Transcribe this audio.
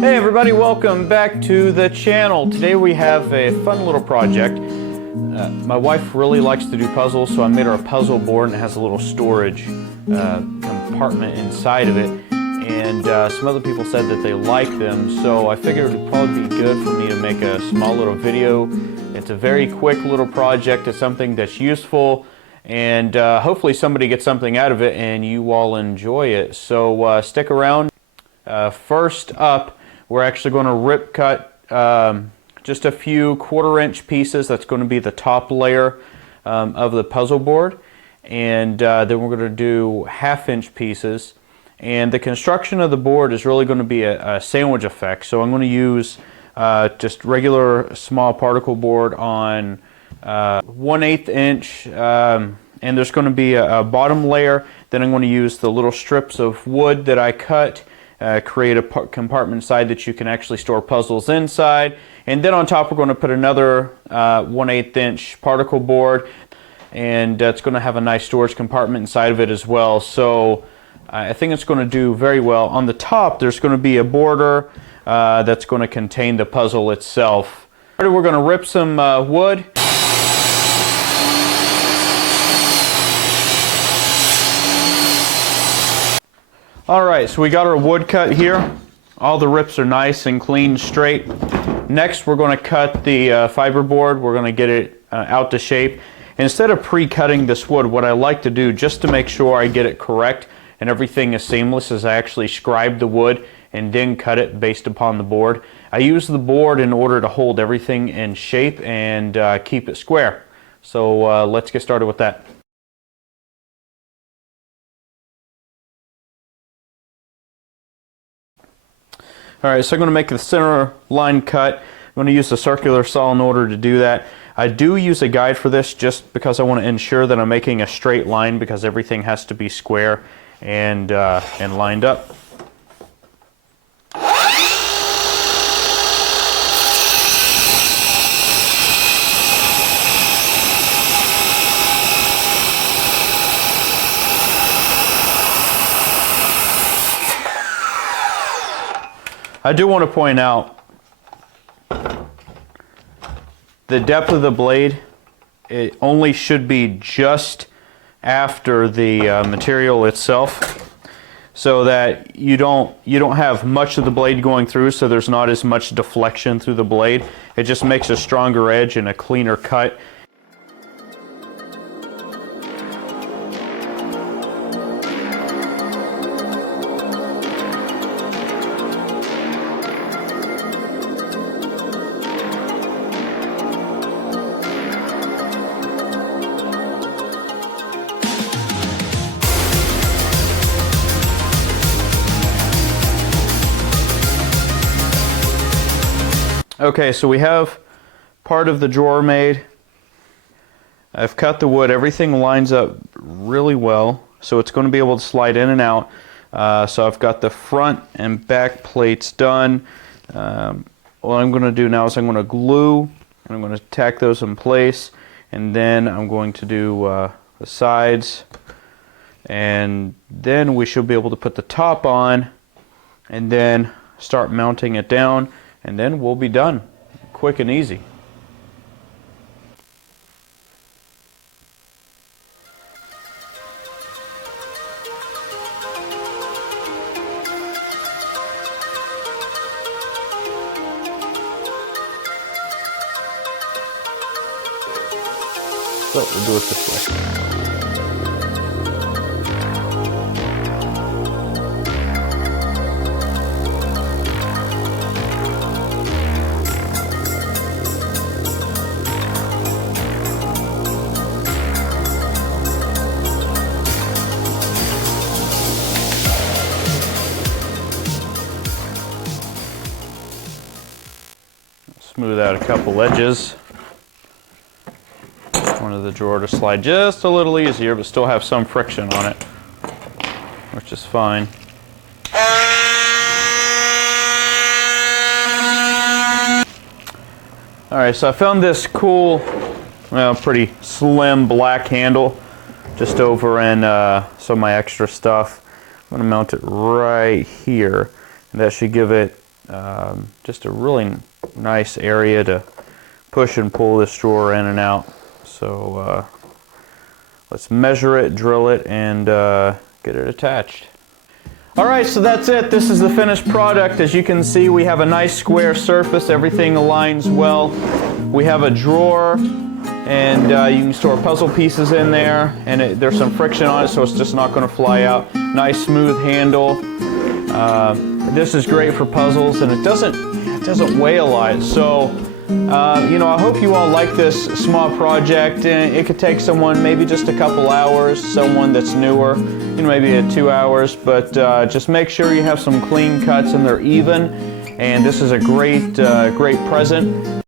Hey everybody, welcome back to the channel. Today we have a fun little project. My wife really likes to do puzzles, so I made her a puzzle board and it has a little storage compartment inside of it. And some other people said that they like them, so I figured it would probably be good for me to make a small little video. It's a very quick little project. It's something that's useful, and hopefully somebody gets something out of it and you all enjoy it. So stick around. First up, we're actually going to rip cut just a few 1/4 inch pieces. That's going to be the top layer of the puzzle board, and then we're going to do 1/2 inch pieces. And the construction of the board is really going to be a sandwich effect. So I'm going to use just regular small particle board on 1/8 inch, and there's going to be a bottom layer. Then I'm going to use the little strips of wood that I cut. Create a compartment inside that you can actually store puzzles inside, and then on top we're going to put another 1/8 inch particle board, and it's going to have a nice storage compartment inside of it as well. So I think it's going to do very well. On the top there's going to be a border that's going to contain the puzzle itself. We're going to rip some wood. Alright, so we got our wood cut here. All the rips are nice and clean, straight. Next we're going to cut the fiberboard. We're going to get it out to shape. Instead of pre-cutting this wood, what I like to do, just to make sure I get it correct and everything is seamless, is I actually scribe the wood and then cut it based upon the board. I use the board in order to hold everything in shape and keep it square. So let's get started with that. Alright, so I'm going to make the center line cut. I'm going to use the circular saw in order to do that. I do use a guide for this just because I want to ensure that I'm making a straight line, because everything has to be square and lined up. I do want to point out the depth of the blade. It only should be just after the material itself, so that you don't have much of the blade going through, so there's not as much deflection through the blade. It just makes a stronger edge and a cleaner cut. Okay, so we have part of the drawer made. I've cut the wood. Everything lines up really well, so it's going to be able to slide in and out. So I've got the front and back plates done. What I'm going to do now is I'm going to glue, and I'm going to tack those in place, and then I'm going to do the sides, and then we should be able to put the top on and then start mounting it down. And then we'll be done. Quick and easy. So we'll do it this way. Smooth out a couple edges. Wanted the drawer to slide just a little easier, but still have some friction on it, which is fine. Alright, so I found this cool, well, pretty slim black handle just over in some of my extra stuff. I'm going to mount it right here, and that should give it Just a really nice area to push and pull this drawer in and out. So let's measure it, drill it, and get it attached. Alright, so that's it. This is the finished product. As you can see, we have a nice square surface. Everything aligns well. We have a drawer, and you can store puzzle pieces in there, and there's some friction on it, so it's just not going to fly out. Nice smooth handle. This is great for puzzles, and it doesn't weigh a lot. So you know, I hope you all like this small project. It could take someone maybe just a couple hours, someone that's newer, you know, maybe 2 hours, but just make sure you have some clean cuts and they're even. And this is a great present.